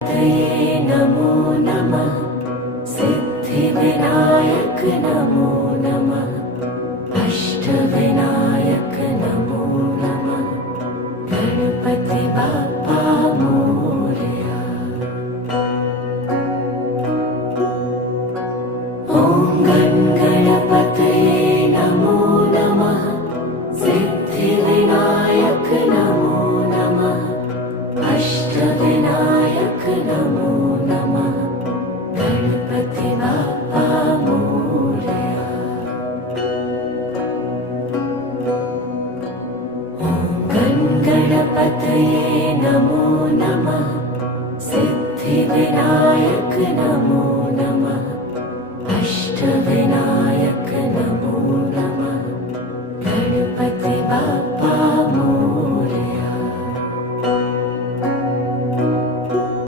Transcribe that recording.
तये नमो नमः। सिद्धिविनायक नमो नमः। अष्टविनायक नमो नमः। गणपति बाप्पा मोरया। ॐ गणपतये नमो नमः। सिद्धिविनायक नमो नमः। अष्टविनायक नमो नमः। गणपति बाप्पा मोरया। ॐ गणपतये नमो नमः। सिद्धिविनायक नमो नमः।